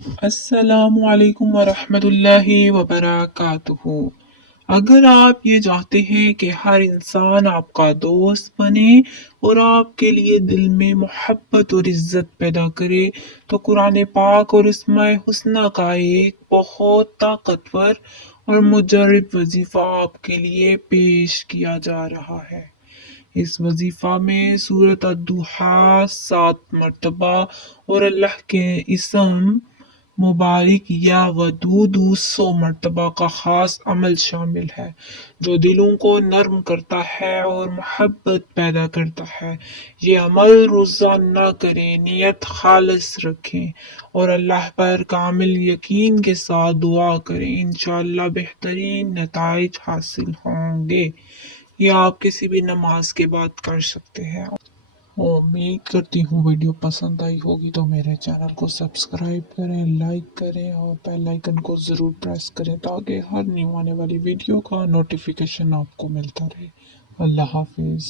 السلام علیکم ورحمۃ اللہ وبرکاتہ۔ اگر آپ یہ چاہتے ہیں کہ ہر انسان آپ کا دوست بنے اور آپ کے لیے دل میں محبت اور عزت پیدا کرے تو قرآن پاک اور اسماء حسنہ کا ایک بہت طاقتور اور مجرب وظیفہ آپ کے لیے پیش کیا جا رہا ہے۔ اس وظیفہ میں سورۃ الضحیٰ 7 مرتبہ اور اللہ کے اسم مبارک یا ودود 100 مرتبہ کا خاص عمل شامل ہے جو دلوں کو نرم کرتا ہے اور محبت پیدا کرتا ہے۔ یہ عمل روزہ نہ کریں، نیت خالص رکھیں اور اللہ پر کامل یقین کے ساتھ دعا کریں، انشاءاللہ بہترین نتائج حاصل ہوں گے۔ یہ آپ کسی بھی نماز کے بعد کر سکتے ہیں۔ امید کرتی ہوں ویڈیو پسند آئی ہوگی تو میرے چینل کو سبسکرائب کریں، لائک کریں اور بیل آئیکن کو ضرور پریس کریں تاکہ ہر نیو آنے والی ویڈیو کا نوٹیفیکیشن آپ کو ملتا رہے۔ اللہ حافظ۔